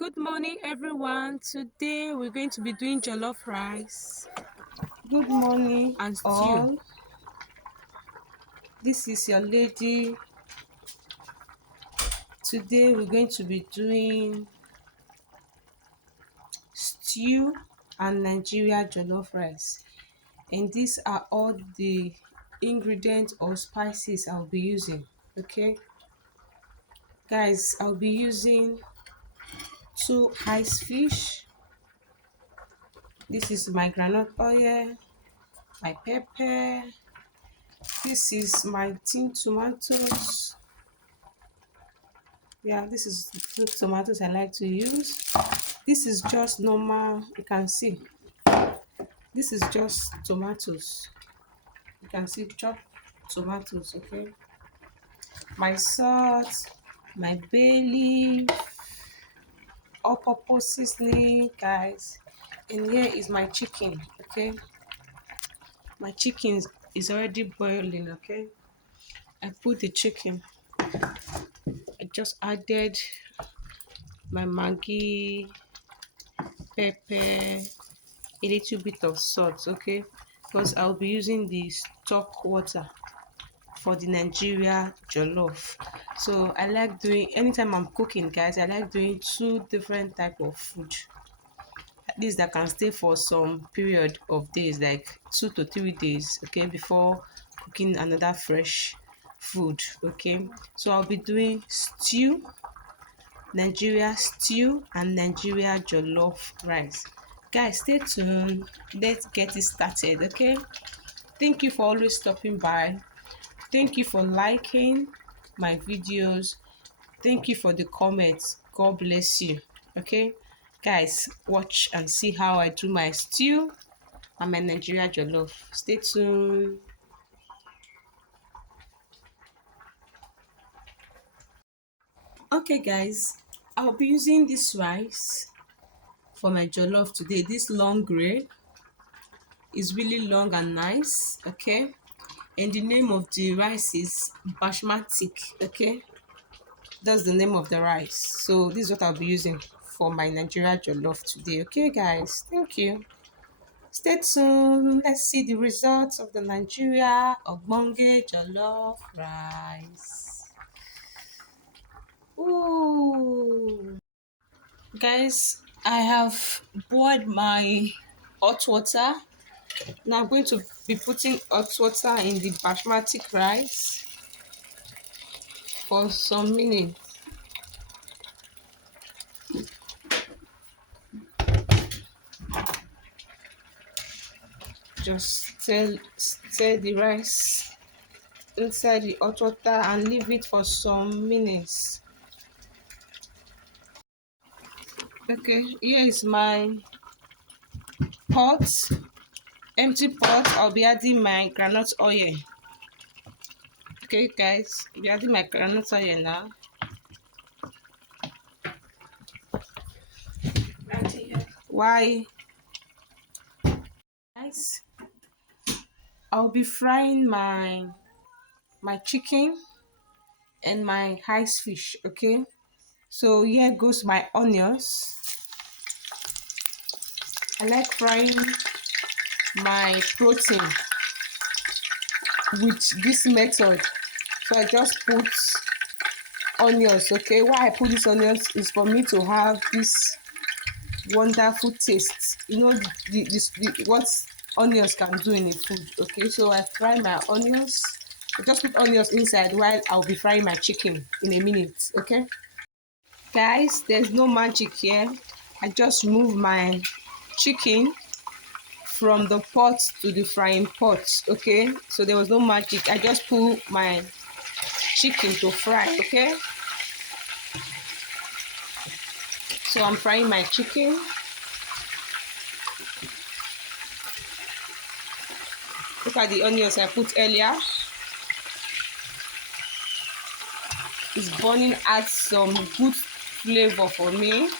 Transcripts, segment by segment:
Good morning, everyone. Today we're going to be doing jollof rice Good morning, and stew. all. This is your lady. Today we're going to be doing stew and Nigeria Jellof Rice. And these are all the ingredients or spices I'll be using. Okay, guys, I'll be using 2 ice fish. This is my groundnut oil, my pepper. This is my tin tomatoes. Yeah, this is the tomatoes I like to use. This is just normal, you can see. This is just tomatoes. You can see chopped tomatoes, okay? My salt, my bay leaf, all-purpose seasoning, guys. And here is my chicken, okay? My chicken is already boiling, okay? I put the chicken. I just added my Maggi, pepper, a little bit of salt, okay, because I'll be using the stock water for the Nigeria jollof. So I like doing, anytime I'm cooking, guys, I like doing 2 different type of food, at least that can stay for some period of days, like 2 to 3 days, okay, before cooking another fresh food. Okay, so I'll be doing stew, Nigeria stew and Nigeria jollof rice. Guys, stay tuned. Let's get it started, okay? Thank you for always stopping by. Thank you for liking my videos. Thank you for the comments. God bless you, okay? Guys, watch and see how I do my stew and my Nigeria jollof. Stay tuned. Okay, guys, I'll be using this rice for my jollof today. This long gray is really long and nice, okay? And the name of the rice is basmati, okay? That's the name of the rice. So this is what I'll be using for my Nigeria jollof today, okay, guys? Thank you. Stay tuned. Let's see the results of the Nigeria ogbonge jollof rice. Ooh, guys, I have boiled my hot water. Now I'm going to be putting hot water in the basmati rice for some minutes. Just stir the rice inside the hot water and leave it for some minutes. Okay, here is my pot, empty pot. I'll be adding my groundnut oil. Okay, guys, I'll be adding my groundnut oil now. Why, guys? I'll be frying my chicken and my ice fish. Okay, so here goes my onions. I like frying my protein with this method. So I just put onions. Okay, why I put these onions is for me to have this wonderful taste. You know what onions can do in a food. Okay, so I fry my onions. I just put onions inside while I'll be frying my chicken in a minute. Okay, guys, there's no magic here. I just move my chicken from the pot to the frying pot. Okay, so there was no magic. I just put my chicken to fry. Okay, so I'm frying my chicken. Look at the onions I put earlier. It's burning, adds some good flavor for me.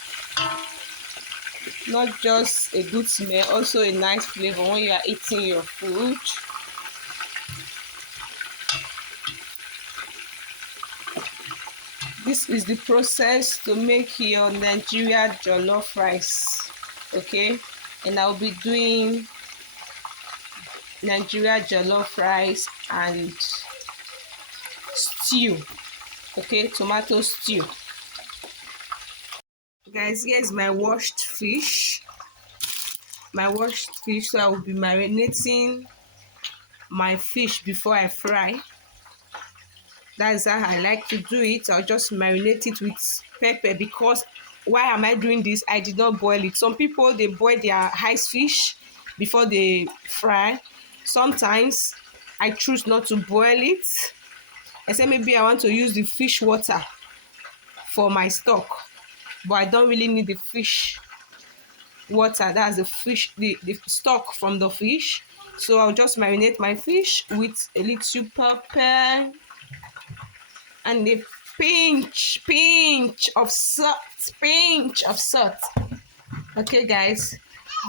Not just a good smell, also a nice flavor when you are eating your food. This is the process to make your Nigeria Jellof Rice. Okay, and I'll be doing Nigeria Jellof Rice and stew. Okay, tomato stew. Guys, here's my washed fish. So I will be marinating my fish before I fry. That's how I like to do it. I'll just marinate it with pepper, because why am I doing this? I did not boil it. Some people, they boil their ice fish before they fry. Sometimes I choose not to boil it. I say maybe I want to use the fish water for my stock, but I don't really need the fish water. That's the stock from the fish. So I'll just marinate my fish with a little pepper and a pinch of salt. Okay, guys.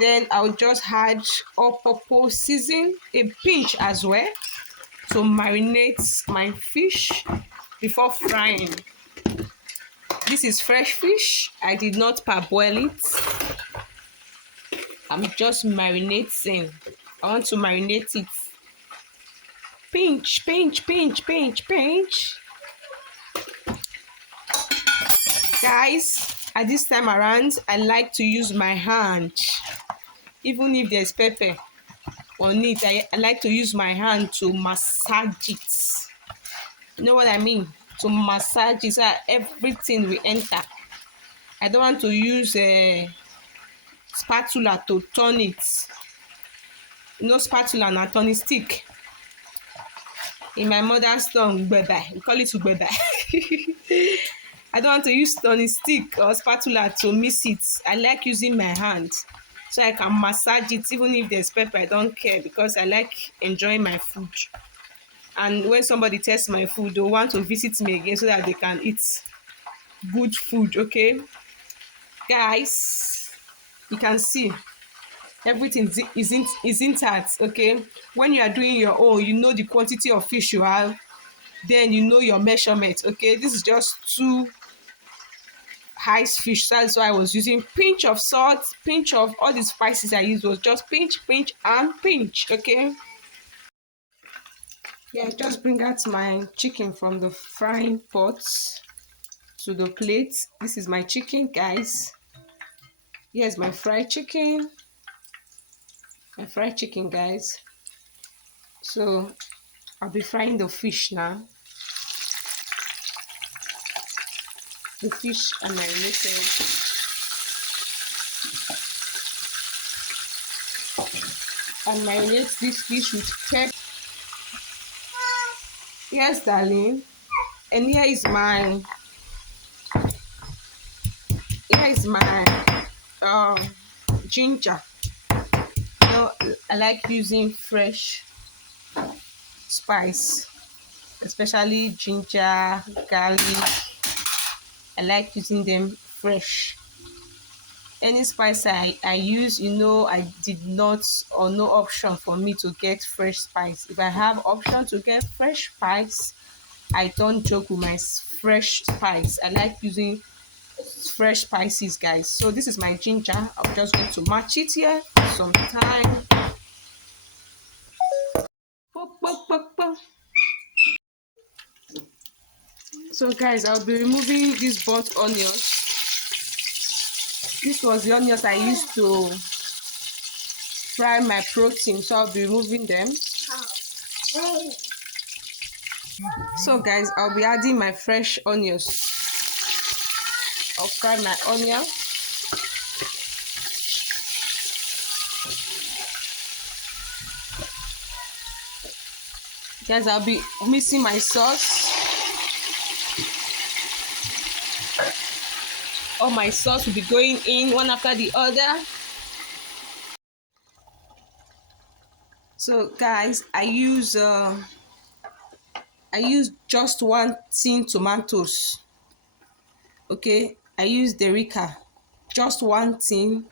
Then I'll just add all-purpose season, a pinch as well, to marinate my fish before frying. This is fresh fish. I did not parboil it. I'm just marinating. I want to marinate it. Pinch. Guys, at this time around, I like to use my hand. Even if there's pepper on it, I like to use my hand to massage it. You know what I mean? To massage it so that everything will enter. I don't want to use a spatula to turn it. You know, spatula and turning stick. In my mother's tongue, gbeba. We call it gbeba. I don't want to use turning stick or spatula to mix it. I like using my hand so I can massage it. Even if there's pepper, I don't care, because I like enjoying my food. And when somebody tests my food, they'll want to visit me again so that they can eat good food. Okay, guys, you can see everything is intact. Okay, when you are doing your own, you know the quantity of fish you have, then you know your measurement. Okay, this is just 2 ice fish. That's why I was using pinch of salt, pinch of all the spices I used was just pinch and pinch. Okay, yeah, just bring out my chicken from the frying pot to the plate. This is my chicken, guys. Here's my fried chicken. Guys. So I'll be frying the fish now. The fish are marinated. And marinate this fish with pepper. Yes, darling. And here is my ginger. You know, I like using fresh spice, especially ginger, garlic. I like using them fresh. Any spice I use, you know, I did not, or no option for me to get fresh spice. If I have option to get fresh spice, I don't joke with my fresh spice. I like using fresh spices, guys. So this is my ginger. I'm just going to match it here some time. So guys, I'll be removing these burnt onions. This was the onions I used to fry my protein, so I'll be removing them. So guys, I'll be adding my fresh onions. I'll fry my onion. Guys, I'll be mixing my sauce. All my sauce will be going in one after the other. So guys, I use just 1 tin tomatoes. Okay, I use Derica, just 1 tin.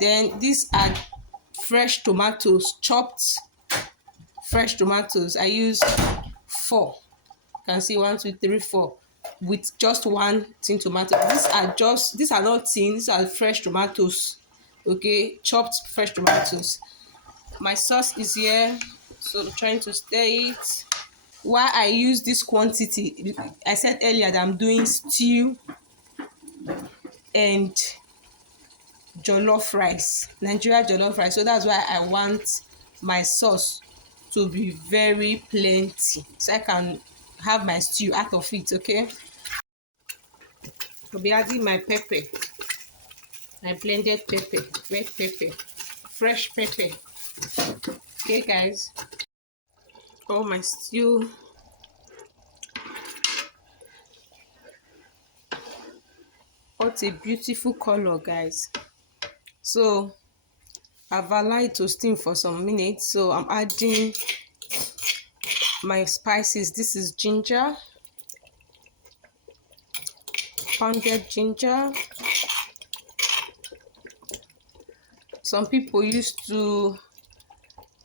Then these are fresh tomatoes, chopped fresh tomatoes. I use 4. You can see 1, 2, 3, 4. with just one tin tomato. These are not tin, these are fresh tomatoes. Okay, chopped fresh tomatoes. My sauce is here, so I'm trying to stir it. Why I use this quantity, I said earlier that I'm doing stew and jollof rice, Nigeria jollof rice. So that's why I want my sauce to be very plenty, so I can have my stew out of it. Okay, I'll be adding my pepper, my blended pepper, red pepper, fresh pepper. Okay, guys. Oh, my stew. What a beautiful color, guys. So I've allowed it to steam for some minutes, so I'm adding my spices. This is ginger, pounded ginger. Some people used to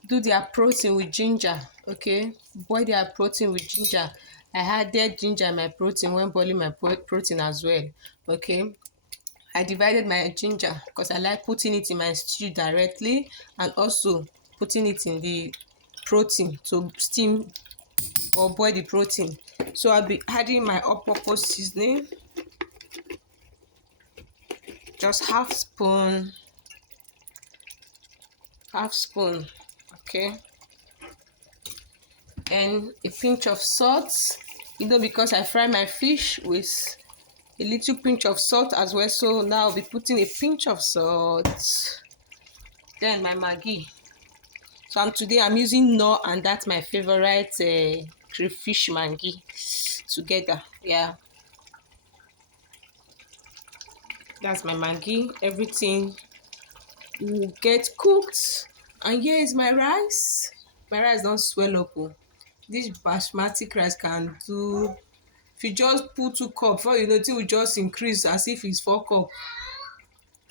do their protein with ginger. Okay, boil their protein with ginger. I added ginger in my protein when boiling my protein as well. Okay, I divided my ginger because I like putting it in my stew directly, and also putting it in the protein to steam or boil the protein. So I'll be adding my all-purpose seasoning, just half spoon, okay, and a pinch of salt, because I fry my fish with a little pinch of salt as well. So now I'll be putting a pinch of salt, then my Maggi. So today I'm using Knorr, and that's my favorite crayfish Maggi together. Yeah, that's my Maggi. Everything will get cooked, and here is my rice. My rice don't swell up. Oh. This basmati rice can do, if you just put 2 cups, before you know it will just increase as if it's 4 cups.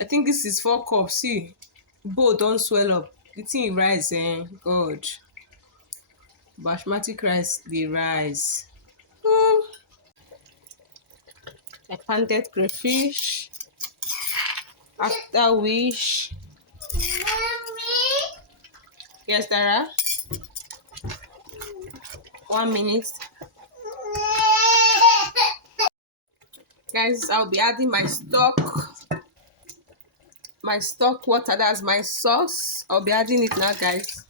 I think this is 4 cups. See, bowl don't swell up. The thing rise, God. Basmati rice, the rice. I pounded crayfish. After which, yes, Dara. 1 minute. Guys, I'll be adding my stock water. That's my sauce. I'll be adding it now, guys.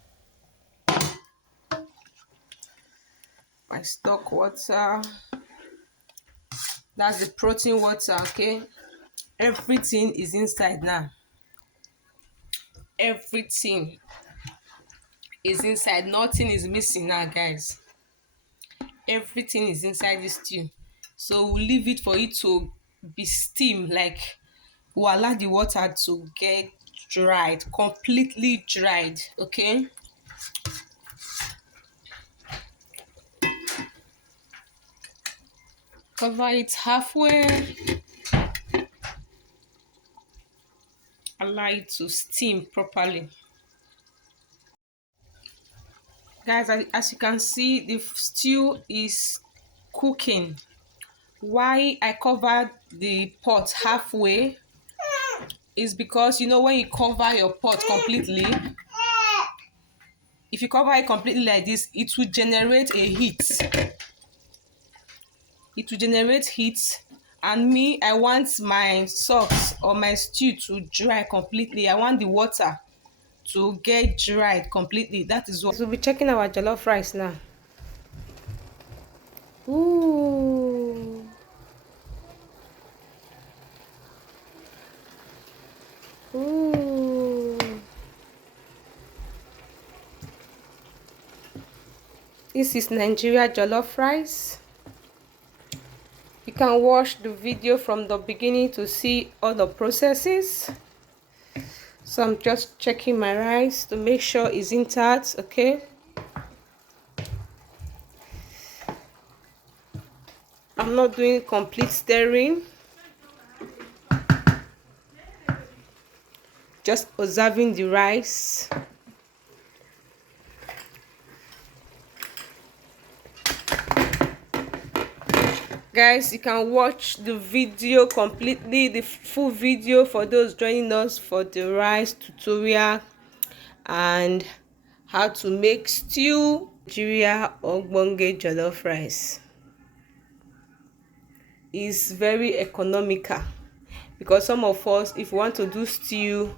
My stock water. That's the protein water. Okay, everything is inside now. Everything is inside. Nothing is missing now, guys. Everything is inside this stew. So we'll leave it for it to be steam. Like, we'll allow the water to get dried, completely dried. Okay, cover it halfway, allow it to steam properly. Guys, as you can see, the stew is cooking. Why I covered the pot halfway is because, when you cover your pot completely, if you cover it completely like this, it will generate a heat. It will generate heat, and me, I want my sauce or my stew to dry completely. I want the water to get dried completely. That is what. So we'll be checking our jollof rice now. Ooh. Ooh. This is Nigeria Jellof Rice. You can watch the video from the beginning to see all the processes. So I'm just checking my rice to make sure it's intact. Okay, I'm not doing complete stirring, just observing the rice. Guys, you can watch the video completely, the full video, for those joining us for the rice tutorial and how to make stew Nigeria ogbonge jollof rice. Is very economical, because some of us, if we want to do stew,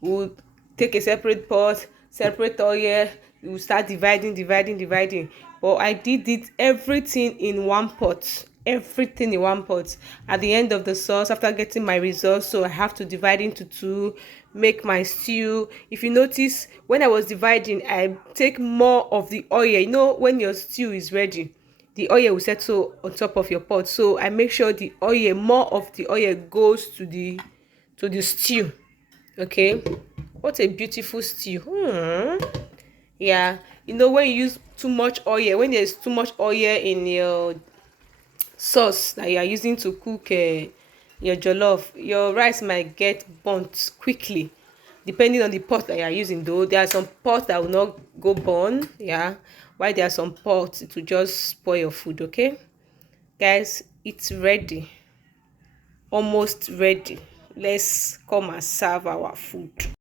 we'll take a separate pot, separate oil, we'll start dividing. But I did it everything in one pot, everything in one pot. At the end of the sauce, after getting my results, so I have to divide into two, make my stew. If you notice, when I was dividing, I take more of the oil. You know, when your stew is ready, the oil will settle on top of your pot, so I make sure the oil, more of the oil, goes to the stew. Okay, what a beautiful stew. Yeah, you know, when you use too much oil, when there's too much oil in your sauce that you are using to cook your jollof, your rice might get burnt quickly, depending on the pot that you are using. Though there are some pots that will not go burn, yeah, while there are some pots to just spoil your food. Okay, guys, it's ready, almost ready. Let's come and serve our food.